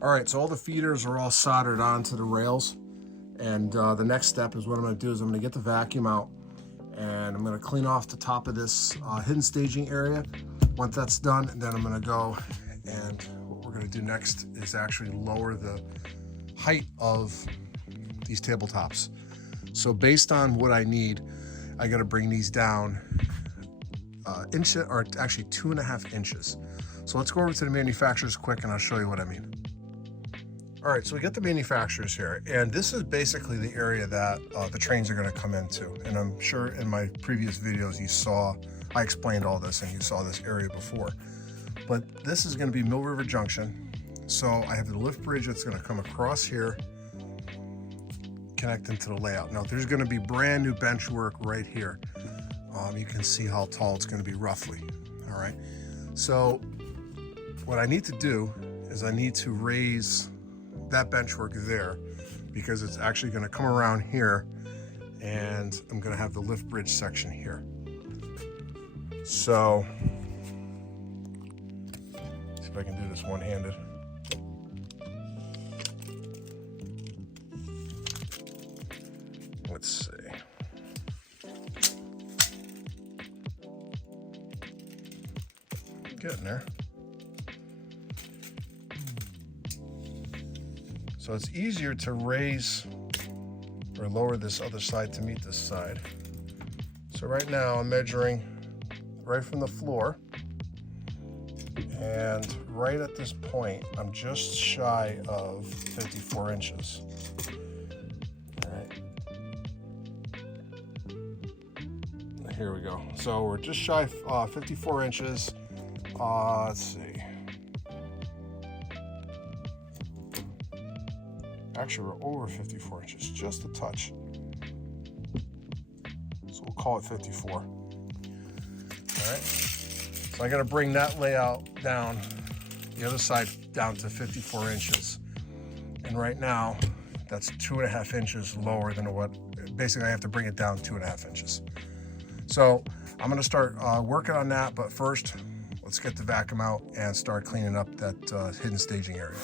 All right, so all the feeders are all soldered onto the rails. And the next step is what I'm gonna do is I'm gonna get the vacuum out and I'm gonna clean off the top of this hidden staging area. Once that's done, then I'm gonna go, and what we're gonna do next is actually lower the height of these tabletops. So based on what I need, I gotta bring these down inch, or actually 2.5 inches. So let's go over to the manufacturers quick and I'll show you what I mean. All right, so we get the manufacturers here, and this is basically the area that the trains are gonna come into. And I'm sure in my previous videos you saw, I explained all this and you saw this area before. But this is gonna be Mill River Junction. So I have the lift bridge that's gonna come across here, connect into the layout. Now there's gonna be brand new bench work right here. You can see how tall it's gonna be roughly, all right? So what I need to do is I need to raise that bench work there, because it's actually going to come around here and I'm going to have the lift bridge section here. So see if I can do this one-handed. Let's see. Getting there. So it's easier to raise or lower this other side to meet this side. So right now I'm measuring right from the floor, and right at this point I'm just shy of 54 inches. All right. Here we go. So we're just shy of 54 inches. Let's see. Actually, we're over 54 inches, just a touch. So we'll call it 54. All right. So I got to bring that layout down, the other side down to 54 inches. And right now, that's 2.5 inches lower than what, basically I have to bring it down 2.5 inches. So I'm going to start working on that, but first, let's get the vacuum out and start cleaning up that hidden staging area.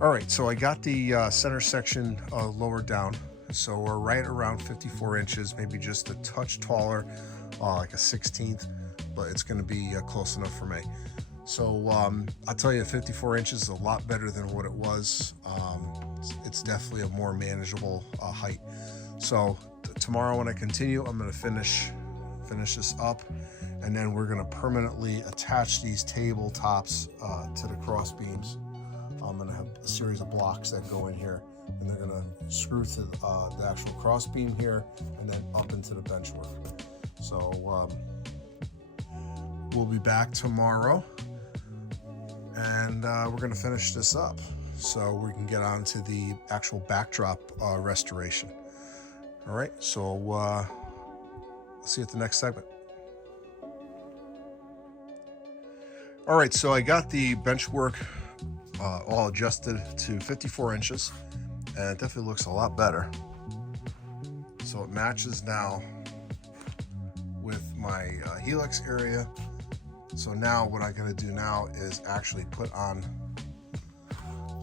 All right, so I got the center section lowered down. So we're right around 54 inches, maybe just a touch taller, like a 16th, but it's gonna be close enough for me. So I'll tell you, 54 inches is a lot better than what it was. It's definitely a more manageable height. So tomorrow when I continue, I'm gonna finish this up, and then we're gonna permanently attach these tabletops to the cross beams. I'm gonna have a series of blocks that go in here, and they're gonna screw to the actual cross beam here and then up into the bench work. So we'll be back tomorrow, and we're gonna finish this up so we can get on to the actual backdrop restoration. All right, so see you at the next segment. All right, so I got the bench work all adjusted to 54 inches, and it definitely looks a lot better. So it matches now with my helix area. So now what I gotta do now is actually put on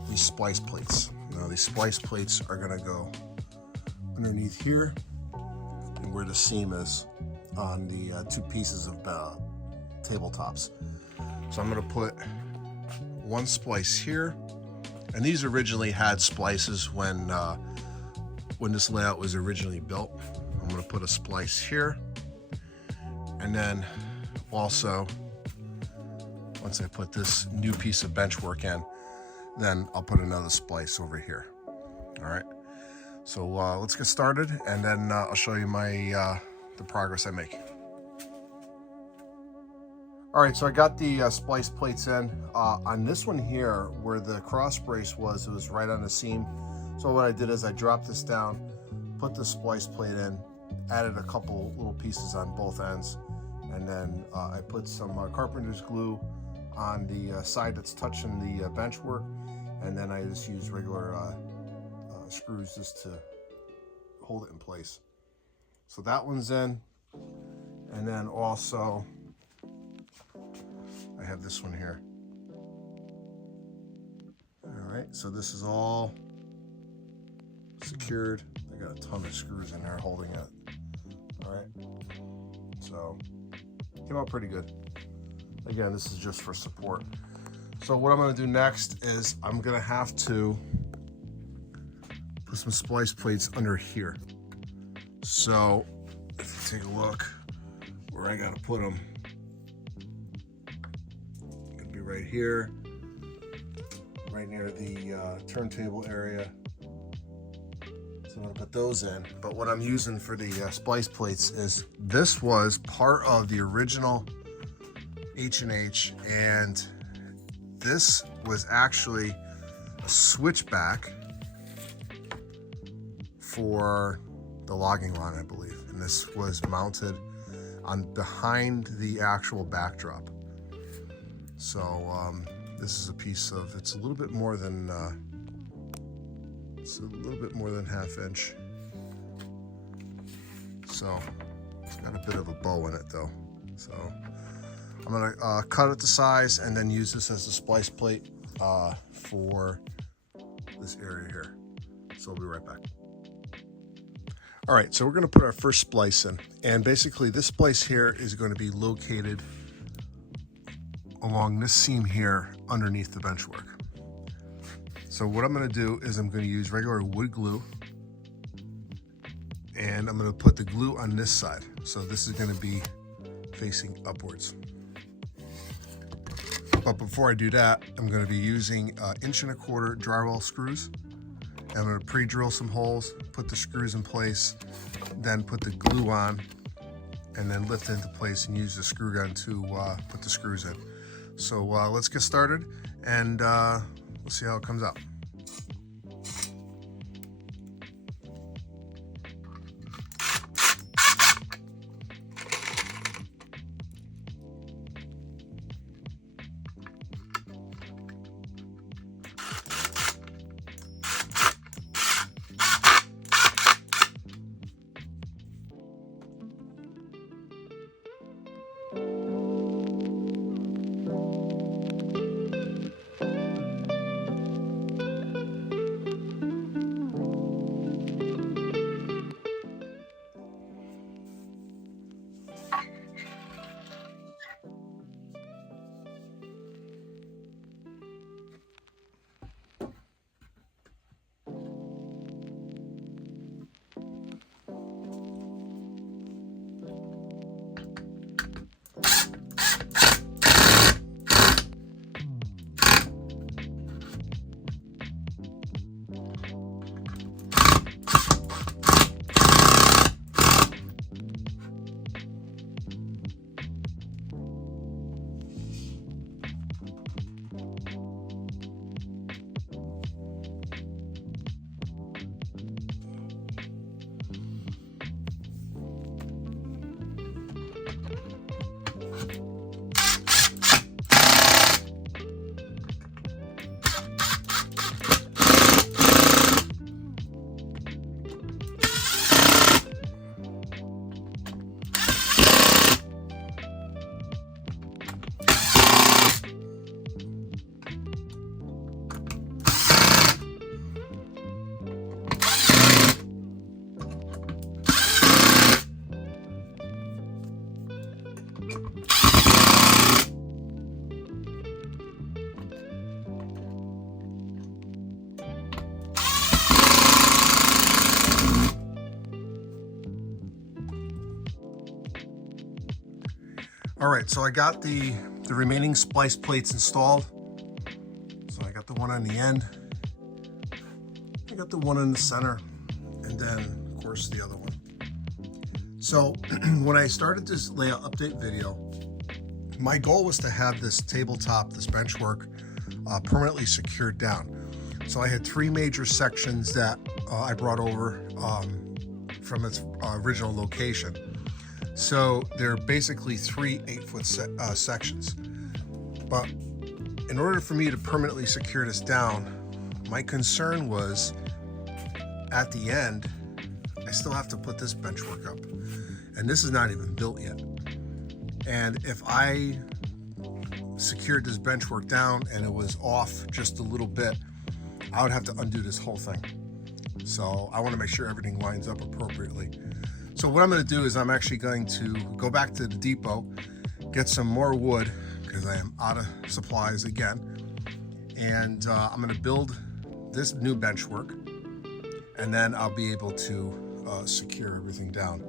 these splice plates. Now these splice plates are gonna go underneath here and where the seam is on the two pieces of tabletops. So I'm gonna put one splice here, and these originally had splices when this layout was originally built. I'm going to put a splice here, and then also once I put this new piece of bench work in, then I'll put another splice over here. All right, so let's get started, and then I'll show you my the progress I make. All right, so I got the splice plates in. On this one here, where the cross brace was, it was right on the seam. So what I did is I dropped this down, put the splice plate in, added a couple little pieces on both ends, and then I put some carpenter's glue on the side that's touching the bench work, and then I just used regular screws just to hold it in place. So that one's in, and then also I have this one here. All right, so this is all secured. I got a ton of screws in there holding it. All right, so came out pretty good. Again, this is just for support. So what I'm gonna do next is I'm gonna have to put some splice plates under here. So if you take a look where I gotta put them, it'll be right here, right near the turntable area. So I'm gonna put those in. But what I'm using for the splice plates is, this was part of the original H&H, and this was actually a switchback for the logging line, I believe. And this was mounted on behind the actual backdrop. So this is a piece of, it's a little bit more than ½ inch. So it's got a bit of a bow in it though. So I'm gonna cut it to size and then use this as a splice plate for this area here. So I'll be right back. All right, so we're gonna put our first splice in, and basically this splice here is going to be located along this seam here underneath the benchwork. So what I'm gonna do is I'm gonna use regular wood glue, and I'm gonna put the glue on this side. So this is gonna be facing upwards. But before I do that, I'm gonna be using 1¼ inch drywall screws. I'm gonna pre-drill some holes, put the screws in place, then put the glue on, and then lift it into place and use the screw gun to put the screws in. So let's get started, and we'll see how it comes out. All right, so I got the the remaining splice plates installed. So I got the one on the end, I got the one in the center, and then of course the other one. So when I started this layout update video, my goal was to have this tabletop, this benchwork, permanently secured down. So I had three major sections that I brought over from its original location. So they're basically three 8-foot sections. But in order for me to permanently secure this down, my concern was at the end, I still have to put this benchwork up. And this is not even built yet. And if I secured this benchwork down and it was off just a little bit, I would have to undo this whole thing. So I want to make sure everything lines up appropriately. So what I'm going to do is I'm actually going to go back to the depot, get some more wood because I am out of supplies again. And I'm going to build this new benchwork, and then I'll be able to secure everything down.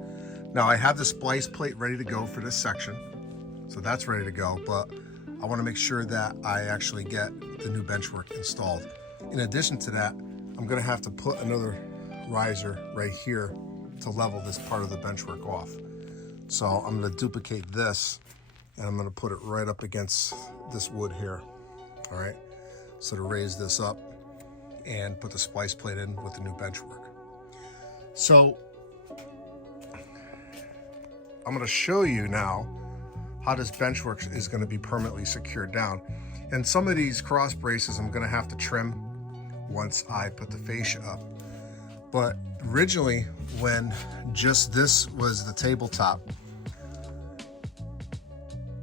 Now I have the splice plate ready to go for this section. So that's ready to go, but I want to make sure that I actually get the new benchwork installed. In addition to that, I'm going to have to put another riser right here to level this part of the benchwork off. So I'm going to duplicate this and I'm going to put it right up against this wood here. All right, so to raise this up and put the splice plate in with the new benchwork. So I'm going to show you now how this benchwork is going to be permanently secured down. And some of these cross braces I'm going to have to trim once I put the fascia up. But originally, when just this was the tabletop,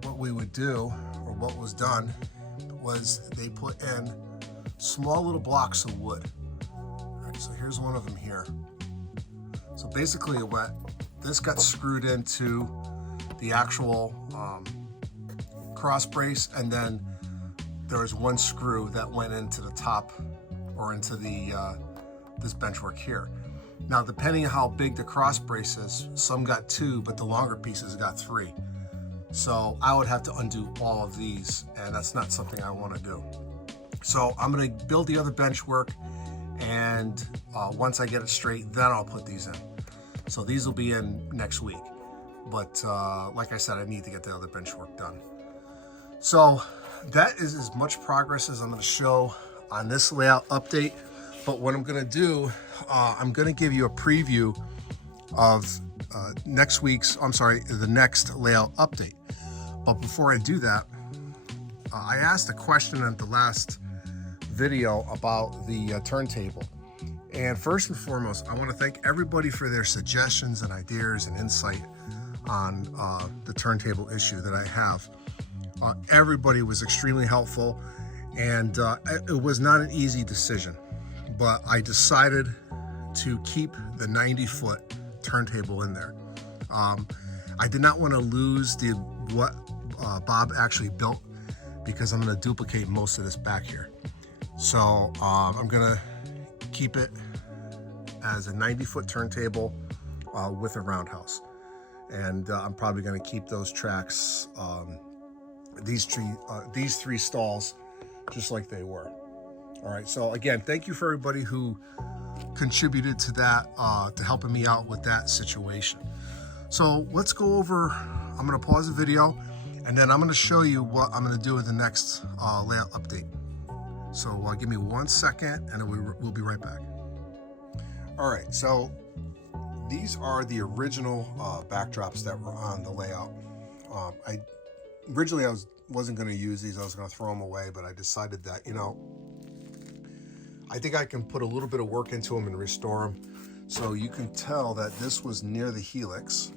what we would do, or what was done, was they put in small little blocks of wood. All right, so here's one of them here. So basically this got screwed into the actual cross brace, and then there was one screw that went into the top or into the this benchwork here. Now, depending on how big the cross brace is, some got 2, but the longer pieces got 3. So I would have to undo all of these, and that's not something I want to do. So I'm going to build the other benchwork, and once I get it straight, then I'll put these in. So these will be in next week. But like I said, I need to get the other benchwork done. So that is as much progress as I'm going to show on this layout update. But what I'm going to do, I'm going to give you a preview of the next layout update. But before I do that, I asked a question in the last video about the turntable. And first and foremost, I want to thank everybody for their suggestions and ideas and insight on the turntable issue that I have. Everybody was extremely helpful, and it was not an easy decision, but I decided to keep the 90-foot turntable in there. I did not want to lose what Bob actually built, because I'm going to duplicate most of this back here. So I'm going to keep it as a 90-foot turntable with a roundhouse. And I'm probably going to keep those tracks, these three stalls, just like they were. All right, so again, thank you for everybody who contributed to that, to helping me out with that situation. So let's go over, I'm going to pause the video, and then I'm going to show you what I'm going to do with the next layout update. So give me 1 second, and we'll be right back. All right, so these are the original backdrops that were on the layout. Originally I wasn't going to use these. I was going to throw them away, but I decided that, I think I can put a little bit of work into them and restore them. So you can tell that this was near the helix,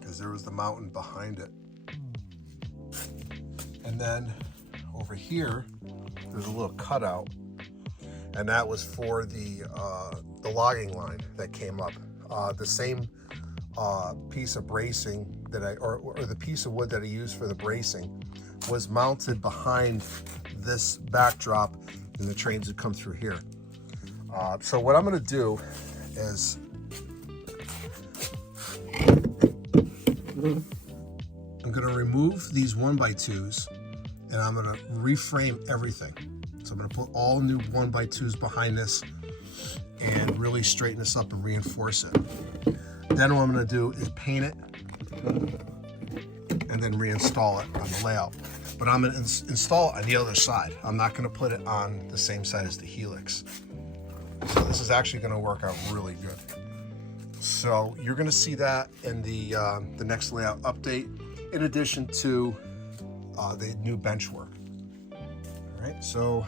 because there was the mountain behind it. And then over here, there's a little cutout, and that was for the logging line that came up. The same piece of bracing that or the piece of wood that I used for the bracing was mounted behind this backdrop, and the trains would come through here. So what I'm going to do is I'm going to remove these 1x2s and I'm going to reframe everything. So I'm going to put all new 1x2s behind this and really straighten this up and reinforce it. Then what I'm going to do is paint it and then reinstall it on the layout. But I'm going to install it on the other side. I'm not going to put it on the same side as the helix. So this is actually going to work out really good. So you're going to see that in the next layout update, in addition to the new bench work. All right, so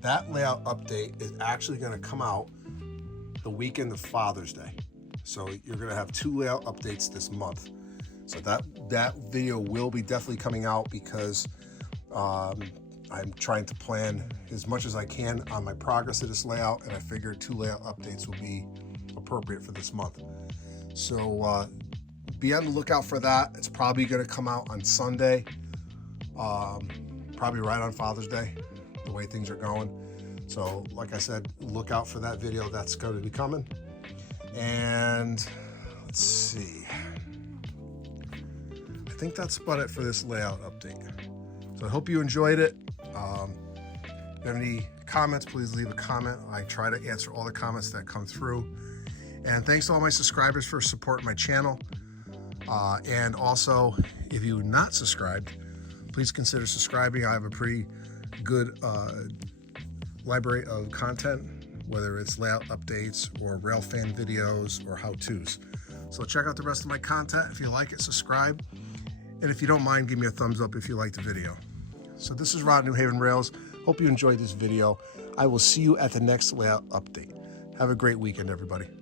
that layout update is actually going to come out the weekend of Father's Day. So you're going to have 2 layout updates this month. So that video will be definitely coming out because I'm trying to plan as much as I can on my progress of this layout, and I figured 2 layout updates will be appropriate for this month. So be on the lookout for that. It's probably going to come out on Sunday, probably right on Father's Day, the way things are going. So like I said, look out for that video. That's going to be coming. And let's see, I think that's about it for this layout update. So I hope you enjoyed it. If you have any comments, please leave a comment. I try to answer all the comments that come through. And thanks to all my subscribers for supporting my channel. And also, if you're not subscribed, please consider subscribing. I have a pretty good library of content, whether it's layout updates or railfan videos or how-tos. So check out the rest of my content. If you like it, subscribe. And if you don't mind, give me a thumbs up if you like the video. So this is Rod, New Haven Rails. Hope you enjoyed this video. I will see you at the next layout update. Have a great weekend, everybody.